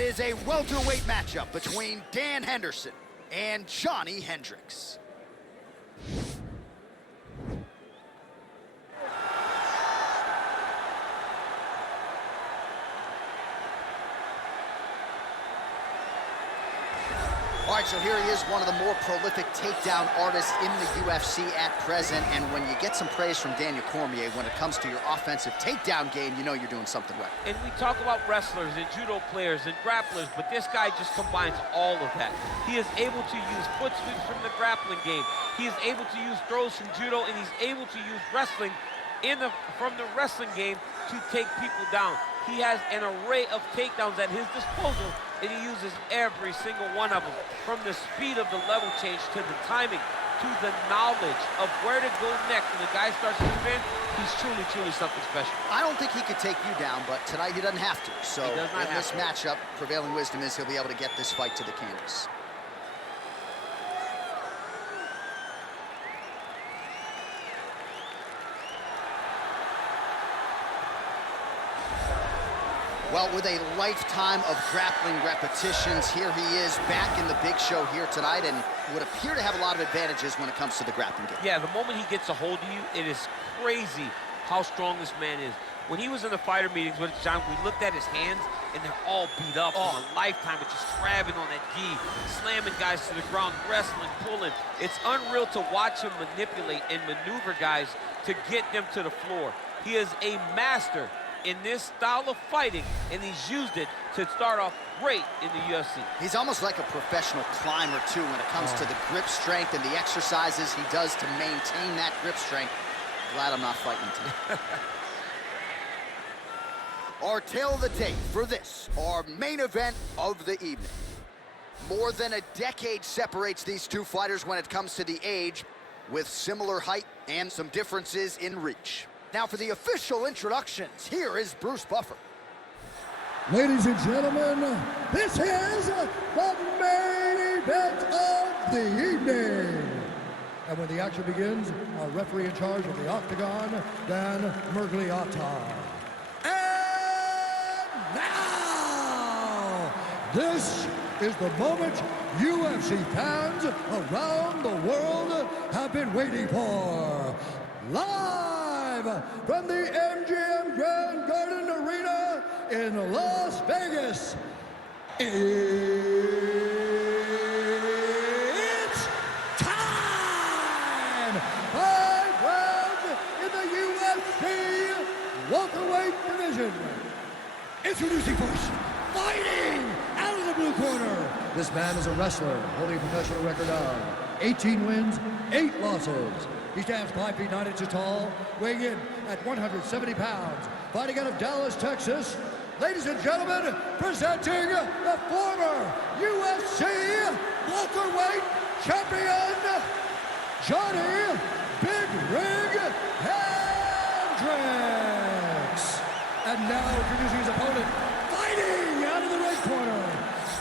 It is a welterweight matchup between Dan Henderson and Johny Hendricks. All right, so here he is, one of the more prolific takedown artists in the UFC at present. And when you get some praise from Daniel Cormier when it comes to your offensive takedown game, you know you're doing something right. And we talk about wrestlers and judo players and grapplers, but this guy just combines all of that. He is able to use foot sweeps from the grappling game. He is able to use throws from judo, and he's able to use wrestling from the wrestling game to take people down. He has an array of takedowns at his disposal, and he uses every single one of them, from the speed of the level change to the timing to the knowledge of where to go next. When the guy starts to spin, he's truly, truly something special. I don't think he could take you down, but tonight he doesn't have to. So in this matchup, prevailing wisdom is he'll be able to get this fight to the canvas. Well, with a lifetime of grappling repetitions, here he is back in the big show here tonight and would appear to have a lot of advantages when it comes to the grappling game. Yeah, the moment he gets a hold of you, it is crazy how strong this man is. When he was in the fighter meetings with John, we looked at his hands, and they're all beat up from a lifetime of just grabbing on that gi, slamming guys to the ground, wrestling, pulling. It's unreal to watch him manipulate and maneuver guys to get them to the floor. He is a master in this style of fighting, and he's used it to start off great in the UFC. He's almost like a professional climber, too, when it comes to the grip strength and the exercises he does to maintain that grip strength. Glad I'm not fighting today. Our tale of the tape for this, our main event of the evening. More than a decade separates these two fighters when it comes to the age, with similar height and some differences in reach. Now for the official introductions, here is Bruce Buffer. Ladies and gentlemen, this is the main event of the evening. And when the action begins, our referee in charge of the Octagon, Dan Mergliotta. And now, this is the moment UFC fans around the world have been waiting for. Live from the MGM Grand Garden Arena in Las Vegas, it's time! 5 rounds in the UFC welterweight division. Introducing first, fighting out of the blue corner. This man is a wrestler holding a professional record of 18 wins, 8 losses. He stands 5 feet 9 inches tall, weighing in at 170 pounds. Fighting out of Dallas, Texas, ladies and gentlemen, presenting the former UFC welterweight champion, Johny Big Rig Hendricks. And now introducing his opponent, fighting out of the right corner.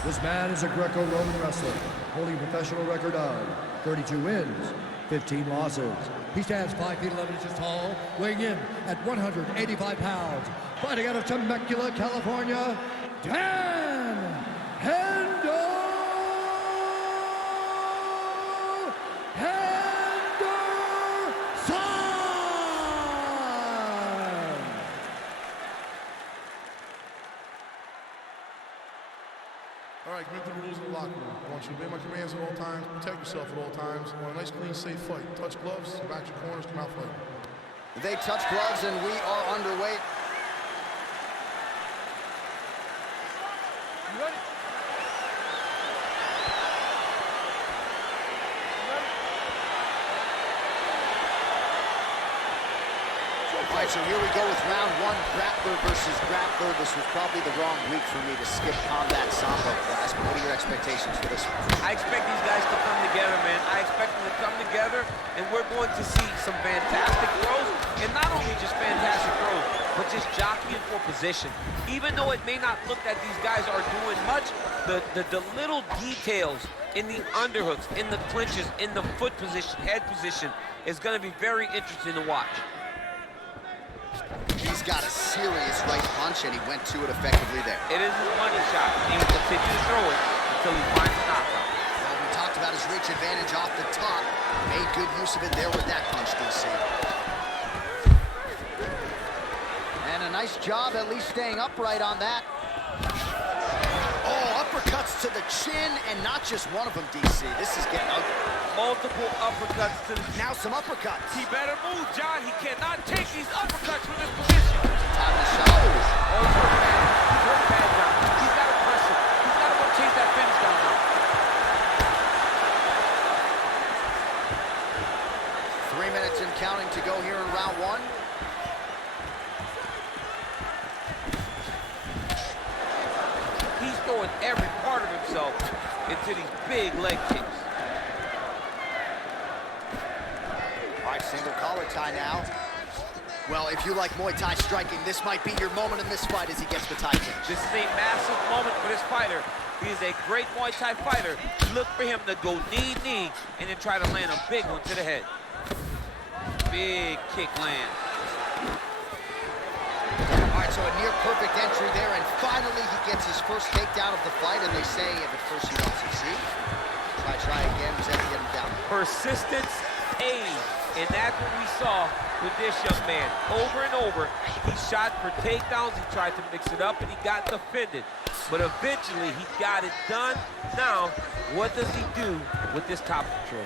This man is a Greco-Roman wrestler, holding a professional record of 32 wins, 15 losses. He stands 5 feet 11 inches tall, weighing in at 185 pounds. Fighting out of Temecula, California, Dan Henderson. All right, commit to the rules of the locker room. I want you to obey my commands at all times, protect yourself at all times. I want a nice, clean, safe fight. Touch gloves, back your corners, come out fighting. They touch gloves and we are underway. You ready? All right, so here we go with round one, grappler versus grappler. This was probably the wrong week for me to skip combat sambo class, but what are your expectations for this one? I expect these guys to come together, man. I expect them to come together, and we're going to see some fantastic throws, and not only just fantastic throws, but just jockeying for position. Even though it may not look that these guys are doing much, the little details in the underhooks, in the clinches, in the foot position, head position, is going to be very interesting to watch. These He's got a serious right punch, and he went to it effectively there. It is his money shot. He will continue to throw it until he finds a knockout. Well, we talked about his reach advantage off the top. Made good use of it there with that punch, DC. And a nice job at least staying upright on that. Oh, uppercuts to the chin, and not just one of them, DC. This is getting ugly. Multiple uppercuts to the... Now some uppercuts. He better move, John. He cannot take these uppercuts from this position. Time to shot. Oh, he's hurt bad. He's hurt bad now. He's got to press him. He's got to go chase that finish down now. 3 minutes and counting to go here in round one. He's throwing every part of himself into these big leg kicks. All right, single collar tie now. Well, if you like Muay Thai striking, this might be your moment in this fight as he gets the tie change. This is a massive moment for this fighter. He is a great Muay Thai fighter. Look for him to go knee, and then try to land a big one to the head. Big kick land. All right, so a near perfect entry there, and finally he gets his first takedown of the fight, and they say if at first you don't succeed, try again, just have to get him down. Persistence pays, and that's what we saw with this young man. Over and over, he shot for takedowns, he tried to mix it up, and he got defended. But eventually, he got it done. Now, what does he do with this top control?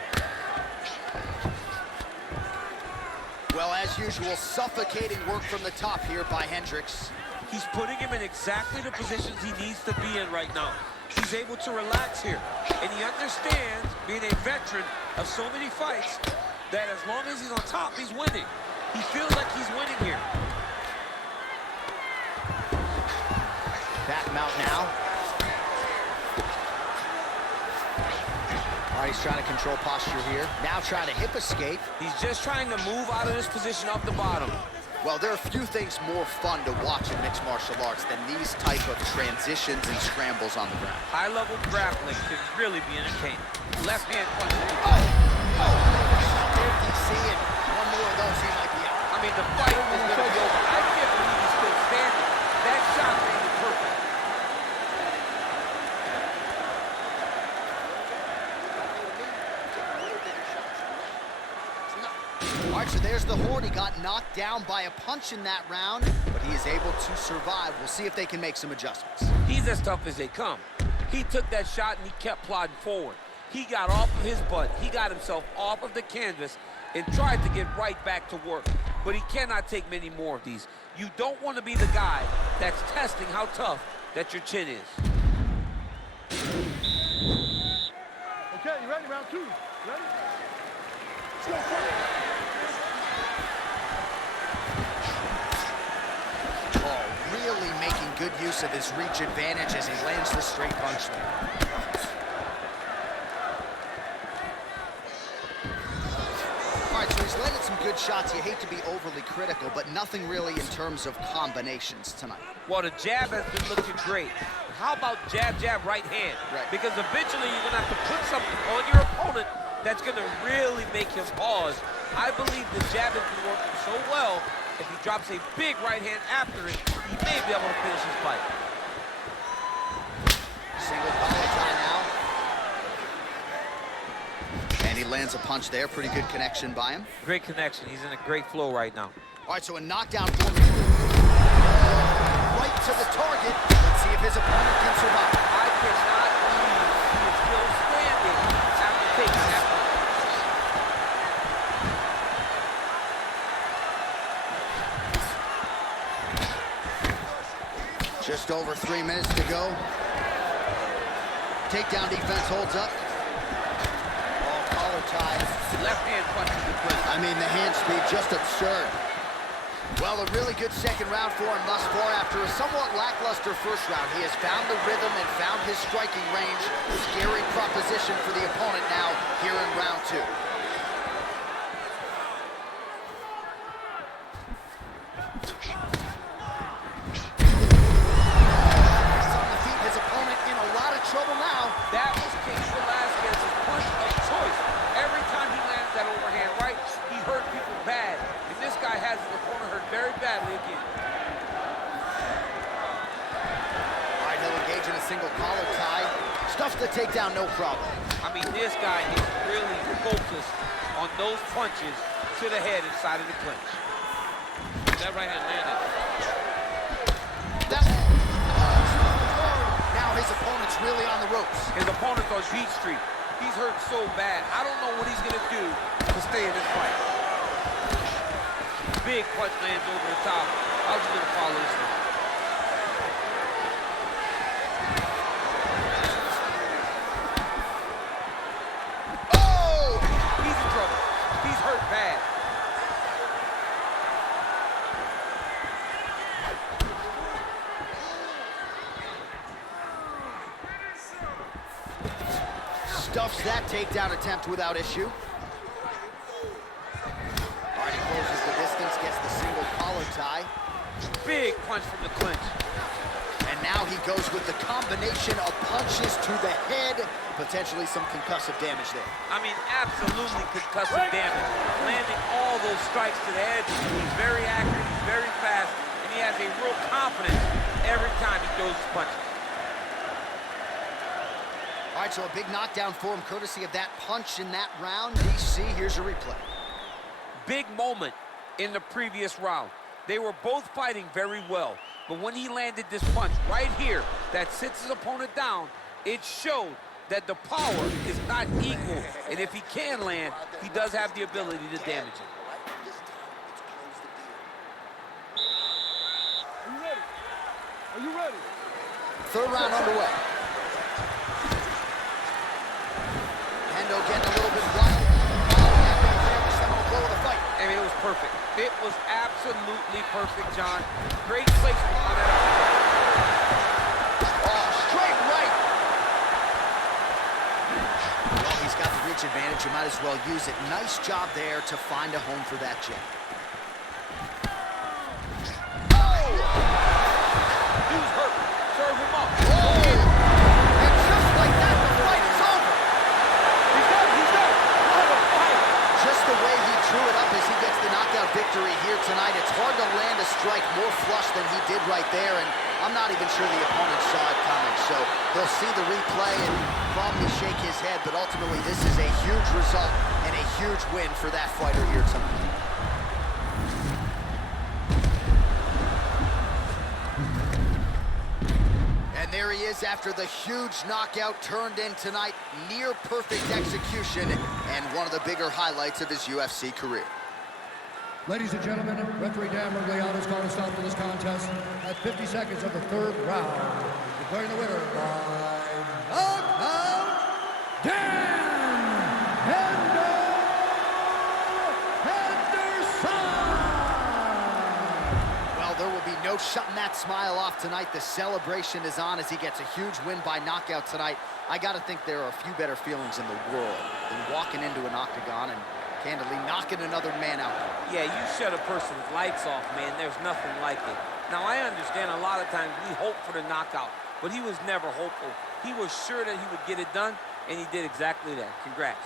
Well, as usual, suffocating work from the top here by Hendricks. He's putting him in exactly the positions he needs to be in right now. He's able to relax here, and he understands, being a veteran of so many fights, that as long as he's on top, he's winning. He feels like he's winning here. Back him out now. All right, he's trying to control posture here. Now trying to hip escape. He's just trying to move out of this position off the bottom. Well, there are few things more fun to watch in mixed martial arts than these type of transitions and scrambles on the ground. High-level grappling can really be entertaining. Left hand punch. There DC, and one more of those, he might be out. I mean, the fight is going to be over. I can't believe he's still standing. That shot made it perfect. All right, so there's the horn. He got knocked down by a punch in that round, but he is able to survive. We'll see if they can make some adjustments. He's as tough as they come. He took that shot and he kept plodding forward. He got off of his butt. He got himself off of the canvas and tried to get right back to work. But he cannot take many more of these. You don't want to be the guy that's testing how tough that your chin is. Okay, you ready? Round two. Ready? Let's go for it. Oh, really making good use of his reach advantage as he lands the straight punch there. All right, so he's landed some good shots. You hate to be overly critical, but nothing really in terms of combinations tonight. Well, the jab has been looking great. How about jab, jab, right hand? Right. Because eventually you're going to have to put something on your opponent that's going to really make him pause. I believe the jab has been working so well, if he drops a big right hand after it, he may be able to finish his fight. Single collar tie now. And he lands a punch there. Pretty good connection by him. Great connection. He's in a great flow right now. All right, so a knockdown form. Right to the target. Let's see if his opponent can survive. I cannot believe he is still standing after taking that punch. Just over 3 minutes to go. Takedown defense holds up. Oh, collar tie. Left hand punch is the prison. I mean, the hand speed, just absurd. Well, a really good second round for him thus far. After a somewhat lackluster first round, he has found the rhythm and found his striking range. Scary proposition for the opponent now here in round two. His opponent in a lot of trouble now. That was King Velasquez's punch of choice. Every time he lands that overhand right, he hurt people bad. And this guy has his opponent hurt very badly again. single collar tie. Stuffs the takedown, no problem. I mean, this guy is really focused on those punches to the head inside of the clinch. That right hand landed. Now his opponent's really on the ropes. His opponent's on Beat Street. He's hurt so bad. I don't know what he's gonna do to stay in this fight. Big punch lands over the top. How's he gonna follow this one? Oh! He's in trouble. He's hurt bad. Stuffs that takedown attempt without issue. Already closes the distance, gets the single collar tie. Big punch from the clinch. And now he goes with the combination of punches to the head, potentially some concussive damage there. I mean, absolutely concussive damage. Landing all those strikes to the head. He's very accurate, he's very fast, and he has a real confidence every time he throws his punches. All right, so a big knockdown for him, courtesy of that punch in that round. DC, here's a replay. Big moment in the previous round. They were both fighting very well, but when he landed this punch right here that sits his opponent down, it showed that the power is not equal, and if he can land, he does have the ability to damage it. Are you ready? Are you ready? Third round underway. Hendo getting a little bit wild. The seminal blow of the fight. I mean, it was perfect. It was absolutely perfect, John. Great placement on that. Oh, straight right. Well, he's got the reach advantage. You might as well use it. Nice job there to find a home for that jab. Oh! Dude's hurt. Serve him up. Oh! And just like that, the fight is over. He's done. He's done. What a fight. Just the way he drew it up as he gets the knockout victory here tonight. It's hard to land a strike more flush than he did right there, and I'm not even sure the opponent saw it coming. So he'll see the replay and probably shake his head, but ultimately this is a huge result and a huge win for that fighter here tonight. And there he is after the huge knockout turned in tonight. Near perfect execution and one of the bigger highlights of his UFC career. Ladies and gentlemen, referee Dan Mergliano's called a stop to this contest at 50 seconds of the third round. Declaring the winner by knockout, Dan Henderson! Well, there will be no shutting that smile off tonight. The celebration is on as he gets a huge win by knockout tonight. I got to think there are a few better feelings in the world than walking into an octagon and candidly knocking another man out. Yeah, you shut a person's lights off, man. There's nothing like it. Now, I understand a lot of times we hope for the knockout, but he was never hopeful. He was sure that he would get it done, and he did exactly that. Congrats.